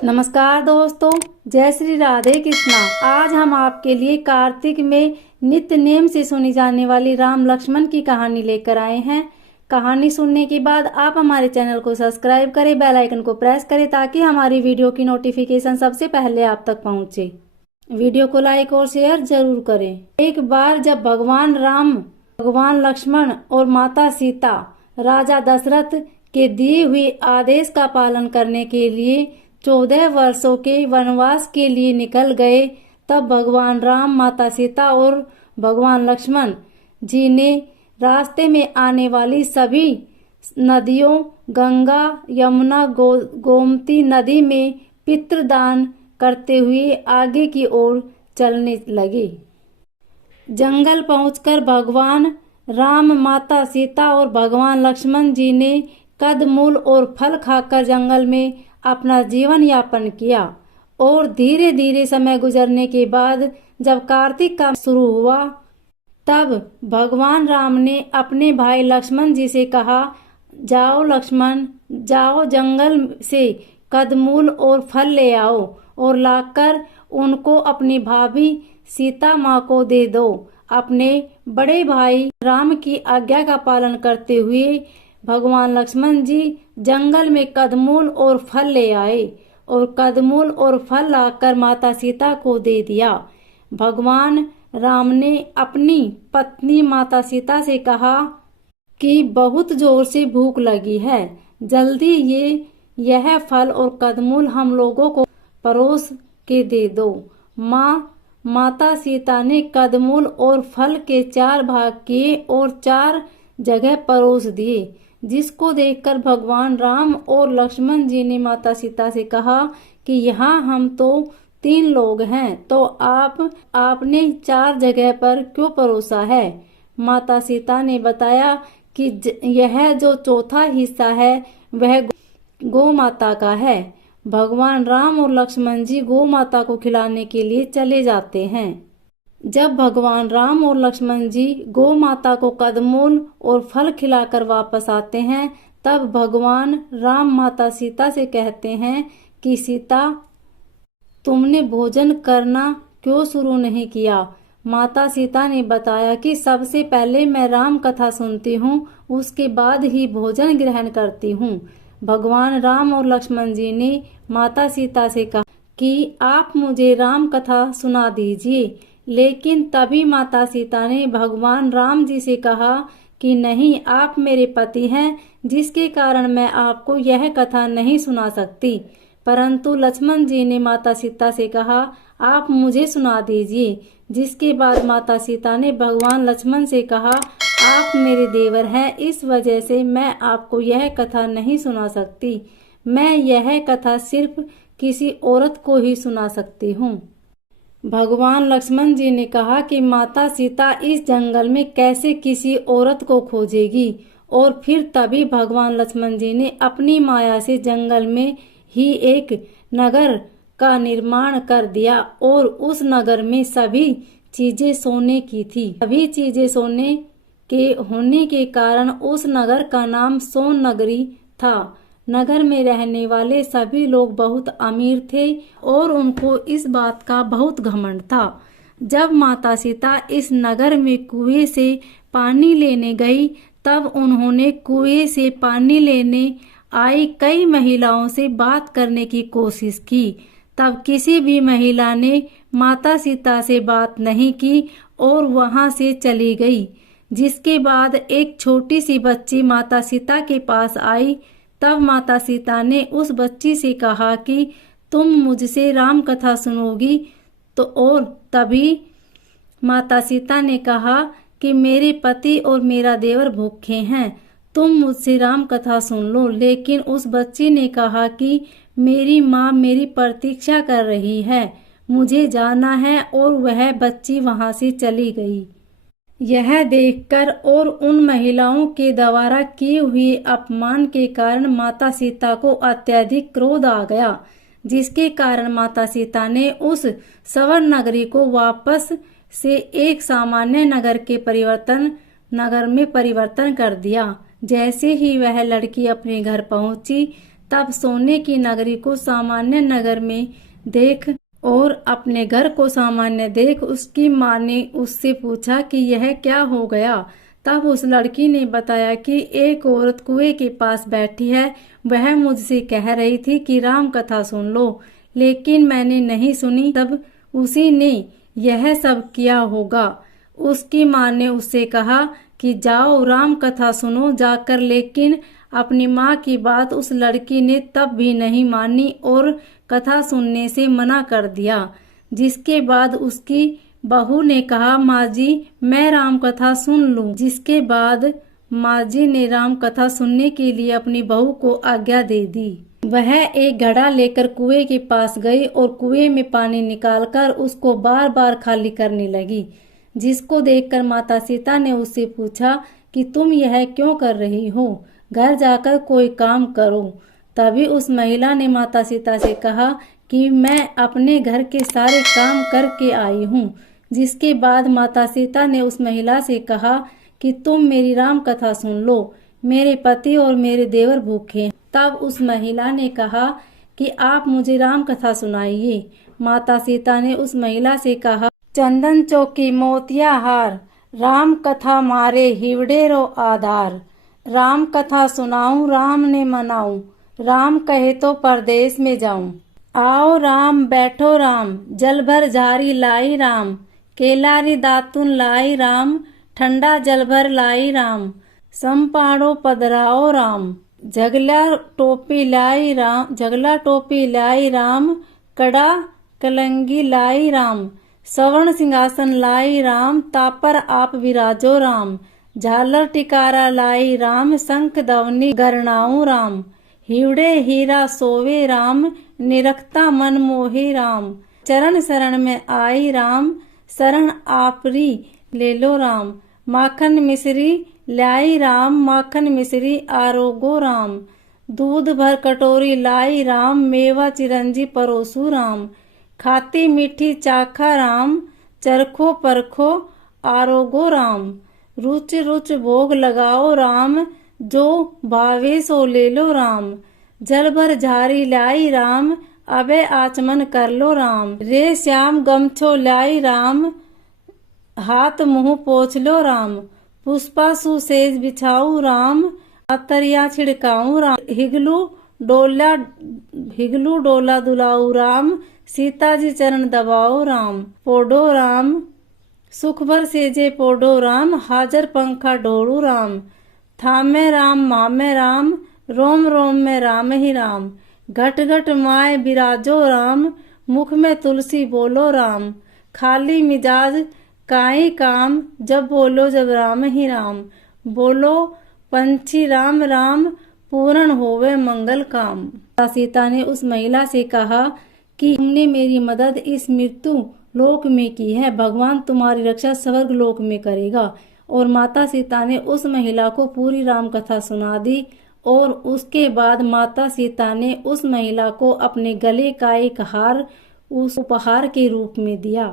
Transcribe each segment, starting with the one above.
नमस्कार दोस्तों, जय श्री राधे कृष्णा। आज हम आपके लिए कार्तिक में नित्य नेम से सुनी जाने वाली राम लक्ष्मण की कहानी लेकर आए हैं। कहानी सुनने के बाद आप हमारे चैनल को सब्सक्राइब करें, बेल आइकन को प्रेस करें ताकि हमारी वीडियो की नोटिफिकेशन सबसे पहले आप तक पहुंचे। वीडियो को लाइक और शेयर जरूर करें। एक बार जब भगवान राम, भगवान लक्ष्मण और माता सीता राजा दशरथ के दिए हुए आदेश का पालन करने के लिए 14 वर्षों के वनवास के लिए निकल गए, तब भगवान राम, माता सीता और भगवान लक्ष्मण जी ने रास्ते में आने वाली सभी नदियों गंगा, यमुना, गोमती नदी में पितृदान करते हुए आगे की ओर चलने लगे। जंगल पहुंचकर भगवान राम, माता सीता और भगवान लक्ष्मण जी ने कंदमूल और फल खाकर जंगल में अपना जीवन यापन किया और धीरे धीरे समय गुजरने के बाद जब कार्तिक का शुरू हुआ, तब भगवान राम ने अपने भाई लक्ष्मण जी से कहा, जाओ लक्ष्मण, जाओ जंगल से कंदमूल और फल ले आओ और लाकर उनको अपनी भाभी सीता माँ को दे दो। अपने बड़े भाई राम की आज्ञा का पालन करते हुए भगवान लक्ष्मण जी जंगल में कंदमूल और फल ले आए और कंदमूल और फल लाकर माता सीता को दे दिया। भगवान राम ने अपनी पत्नी माता सीता से कहा कि बहुत जोर से भूख लगी है, जल्दी यह फल और कंदमूल हम लोगों को परोस के दे दो। माता सीता ने कंदमूल और फल के 4 भाग किए और 4 जगह परोस दिए, जिसको देखकर भगवान राम और लक्ष्मण जी ने माता सीता से कहा कि यहाँ हम तो 3 लोग हैं, तो आपने 4 जगह पर क्यों परोसा है। माता सीता ने बताया कि यह जो चौथा हिस्सा है वह गौ माता का है। भगवान राम और लक्ष्मण जी गौ माता को खिलाने के लिए चले जाते हैं। जब भगवान राम और लक्ष्मण जी गौ माता को कंदमूल और फल खिलाकर वापस आते हैं, तब भगवान राम माता सीता से कहते हैं कि सीता, तुमने भोजन करना क्यों शुरू नहीं किया। माता सीता ने बताया कि सबसे पहले मैं राम कथा सुनती हूँ, उसके बाद ही भोजन ग्रहण करती हूँ। भगवान राम और लक्ष्मण जी ने माता सीता से कहा कि आप मुझे राम कथा सुना दीजिए, लेकिन तभी माता सीता ने भगवान राम जी से कहा कि नहीं, आप मेरे पति हैं, जिसके कारण मैं आपको यह कथा नहीं सुना सकती। परंतु लक्ष्मण जी ने माता सीता से कहा, आप मुझे सुना दीजिए। जिसके बाद माता सीता ने भगवान लक्ष्मण से कहा, आप मेरे देवर हैं, इस वजह से मैं आपको यह कथा नहीं सुना सकती। मैं यह कथा सिर्फ किसी औरत को ही सुना सकती हूँ। भगवान लक्ष्मण जी ने कहा कि माता सीता इस जंगल में कैसे किसी औरत को खोजेगी, और फिर तभी भगवान लक्ष्मण जी ने अपनी माया से जंगल में ही एक नगर का निर्माण कर दिया और उस नगर में सभी चीजें सोने की थी। सभी चीजें सोने के होने के कारण उस नगर का नाम सोन नगरी था। नगर में रहने वाले सभी लोग बहुत अमीर थे और उनको इस बात का बहुत घमंड था। जब माता सीता इस नगर में कुएं से पानी लेने गई, तब उन्होंने कुएं से पानी लेने आई कई महिलाओं से बात करने की कोशिश की। तब किसी भी महिला ने माता सीता से बात नहीं की और वहां से चली गई। जिसके बाद एक छोटी सी बच्ची माता सीता के पास आई। तब माता सीता ने उस बच्ची से कहा कि तुम मुझसे राम कथा सुनोगी। तो और तभी माता सीता ने कहा कि मेरे पति और मेरा देवर भूखे हैं, तुम मुझसे राम कथा सुन लो। लेकिन उस बच्ची ने कहा कि मेरी माँ मेरी प्रतीक्षा कर रही है, मुझे जाना है, और वह बच्ची वहां से चली गई। यह देखकर और उन महिलाओं के द्वारा किए हुए अपमान के कारण माता सीता को अत्यधिक क्रोध आ गया, जिसके कारण माता सीता ने उस स्वर्ण नगरी को वापस से एक सामान्य नगर में परिवर्तन कर दिया। जैसे ही वह लड़की अपने घर पहुंची, तब सोने की नगरी को सामान्य नगर में देख और अपने घर को सामान्य देख उसकी माँ ने उससे पूछा कि यह क्या हो गया। तब उस लड़की ने बताया कि एक औरत कुएं के पास बैठी है, वह मुझसे कह रही थी कि राम कथा सुन लो, लेकिन मैंने नहीं सुनी, तब उसी ने यह सब किया होगा। उसकी माँ ने उससे कहा कि जाओ राम कथा सुनो जाकर, लेकिन अपनी माँ की बात उस लड़की ने तब भी नहीं मानी और कथा सुनने से मना कर दिया। जिसके बाद उसकी बहू ने कहा, माँ जी मैं राम कथा सुन लूं। जिसके बाद माँ जी ने राम कथा सुनने के लिए अपनी बहू को आज्ञा दे दी। वह एक घड़ा लेकर कुएं के पास गई और कुएं में पानी निकालकर उसको बार बार खाली करने लगी। जिसको देखकर माता सीता ने उससे पूछा कि तुम यह क्यों कर रही हो, घर जाकर कोई काम करो। तभी उस महिला ने माता सीता से कहा कि मैं अपने घर के सारे काम करके आई हूँ। जिसके बाद माता सीता ने उस महिला से कहा कि तुम मेरी राम कथा सुन लो, मेरे पति और मेरे देवर भूखे हैं। तब उस महिला ने कहा कि आप मुझे राम कथा सुनाइए। माता सीता ने उस महिला से कहा, चंदन चौकी मोतिया हार, राम कथा मारे हिवड़े रो आधार। राम कथा सुनाऊं राम ने मनाऊं, राम कहे तो परदेश में जाऊं। आओ राम बैठो राम, जल भर झारी लाई राम, केलारी दातुन लाई राम, ठंडा जल भर लाई राम। संपाड़ो पधराओ राम, झगला टोपी लाई राम, कड़ा कलंगी लाई राम। सवर्ण सिंहासन लाई राम, तापर आप विराजो राम। झालर टिकारा लाई राम, शंख दवनी गरणाऊ राम। हिवड़े हीरा सोवे राम, निरखता मन मोहे राम। चरण शरण में आई राम, शरण आपरी ले लो राम। माखन मिश्री लाई राम, माखन मिश्री आरोगो राम। दूध भर कटोरी लाई राम, मेवा चिरंजी परोसू राम। खाती मीठी चाखा राम, चरखो परखो आरोगो राम। रुच रुच भोग लगाओ राम, जो भावे सो ले लो राम। जल भर झारी लाई राम, अबे आचमन कर लो राम। रे श्याम गमछो लाई राम, हाथ मुंह पोछ लो राम। पुष्पा सुसेज बिछाऊ राम, अतरिया छिड़काऊ राम। हिगलू डोला दुलाऊ राम, सीता जी चरण दबाओ राम। पोडो राम सुख भर सेजे पोडो राम, हाजर पंखा डोड़ू राम। थामे राम मामे राम, रोम रोम में राम ही राम। घट घट माए बिराजो राम, मुख में तुलसी बोलो राम। खाली मिजाज काई काम, जब बोलो जब राम ही राम। बोलो पंछी राम राम, पूर्ण होवे मंगल काम। सीता ने उस महिला से कहा कि तुमने मेरी मदद इस मृत्यु लोक में की है, भगवान तुम्हारी रक्षा स्वर्ग लोक में करेगा। और माता सीता ने उस महिला को पूरी राम कथा सुना दी और उसके बाद माता सीता ने उस महिला को अपने गले का एक हार उस उपहार के रूप में दिया।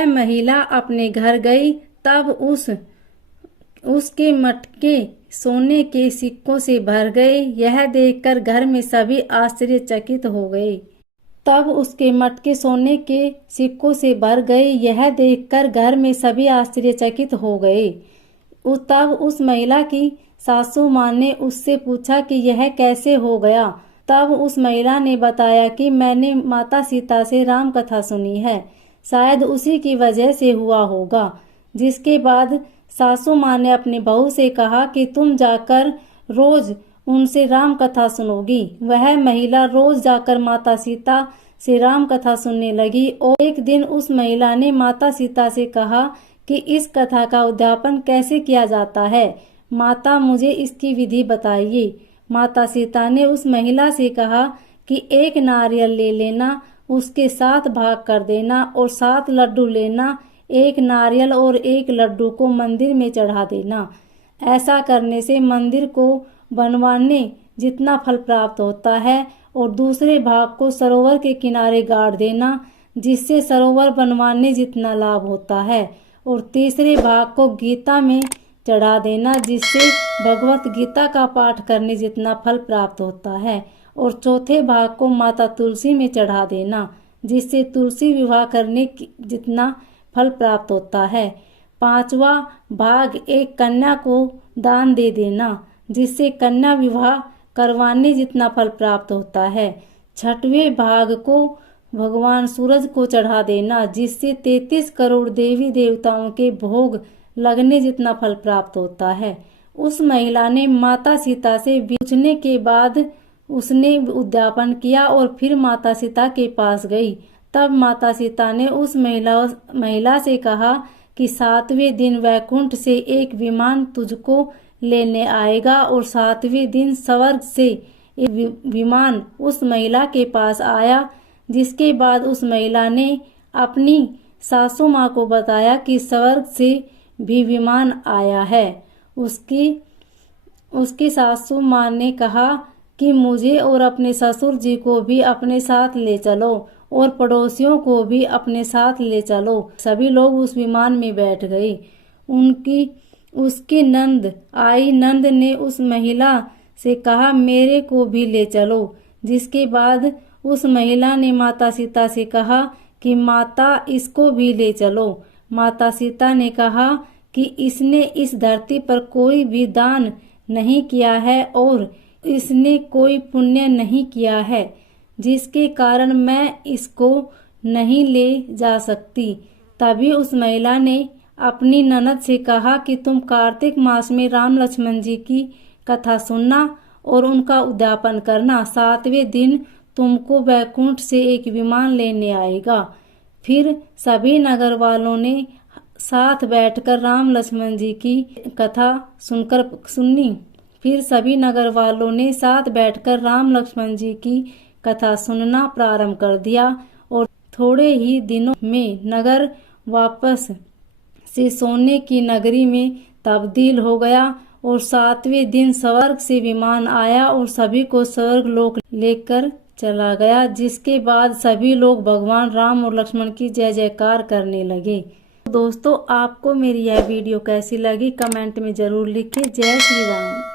वह महिला अपने घर गई, तब उसके मटके सोने के सिक्कों से भर गए। यह देखकर घर में सभी आश्चर्यचकित हो गए। तब उसके मटके सोने के सिक्कों से भर गए। यह देखकर घर में सभी आश्चर्यचकित हो गए। तब उस महिला की सासू माँ ने उससे पूछा कि यह कैसे हो गया। तब उस महिला ने बताया कि मैंने माता सीता से राम कथा सुनी है, शायद उसी की वजह से हुआ होगा। जिसके बाद सासू माँ ने अपनी बहू से कहा कि तुम जाकर रोज उनसे राम कथा सुनोगी। वह महिला रोज जाकर माता सीता से राम कथा सुनने लगी और एक दिन उस महिला ने माता सीता से कहा कि इस कथा का उद्यापन कैसे किया जाता है, माता मुझे इसकी विधि बताइए। माता सीता ने उस महिला से कहा कि एक नारियल ले लेना, उसके 7 भाग कर देना और 7 लड्डू लेना। एक नारियल और एक लड्डू को मंदिर में चढ़ा देना। ऐसा करने से मंदिर को बनवाने जितना फल प्राप्त होता है और दूसरे भाग को सरोवर के किनारे गाड़ देना, जिससे सरोवर बनवाने जितना लाभ होता है। और तीसरे भाग को गीता में चढ़ा देना, जिससे भगवत गीता का पाठ करने जितना फल प्राप्त होता है। और चौथे भाग को माता तुलसी में चढ़ा देना, जिससे तुलसी विवाह करने जितना फल प्राप्त होता है। पांचवा भाग एक कन्या को दान दे देना, जिससे कन्या विवाह करवाने जितना फल प्राप्त होता है। छठवें भाग को भगवान सूरज को चढ़ा देना, जिससे 33 करोड़ देवी देवताओं के भोग लगने जितना फल प्राप्त होता है। उस महिला ने माता सीता से पूछने के बाद उसने उद्यापन किया और फिर माता सीता के पास गई। तब माता सीता ने उस महिला से कहा कि 7वें दिन वैकुंठ से एक विमान तुझको लेने आएगा। और 7वें दिन स्वर्ग से एक विमान उस महिला के पास आया, जिसके बाद उस महिला ने अपनी सासू माँ को बताया कि स्वर्ग से भी विमान आया है। उसकी सासू माँ ने कहा कि मुझे और अपने ससुर जी को भी अपने साथ ले चलो और पड़ोसियों को भी अपने साथ ले चलो। सभी लोग उस विमान में बैठ गए। उसकी नंद आई। नंद ने उस महिला से कहा मेरे को भी ले चलो, जिसके बाद उस महिला ने माता सीता से कहा कि माता इसको भी ले चलो। माता सीता ने कहा कि इसने इस धरती पर कोई भी दान नहीं किया है और इसने कोई पुण्य नहीं किया है, जिसके कारण मैं इसको नहीं ले जा सकती। तभी उस महिला ने अपनी ननद से कहा कि तुम कार्तिक मास में राम लक्ष्मण जी की कथा सुनना और उनका उद्यापन करना। 7वें दिन तुमको वैकुंठ से एक विमान लेने आएगा। फिर सभी नगर वालों ने साथ बैठकर राम लक्ष्मण जी की कथा सुनी। फिर सभी नगर वालों ने साथ बैठकर राम लक्ष्मण जी की कथा सुनना प्रारंभ कर दिया और थोड़े ही दिनों में नगर वापस से सोने की नगरी में तब्दील हो गया। और 7वें दिन स्वर्ग से विमान आया और सभी को स्वर्ग लोक लेकर चला गया, जिसके बाद सभी लोग भगवान राम और लक्ष्मण की जय जयकार करने लगे। दोस्तों, आपको मेरी यह वीडियो कैसी लगी कमेंट में जरूर लिखें। जय श्री राम।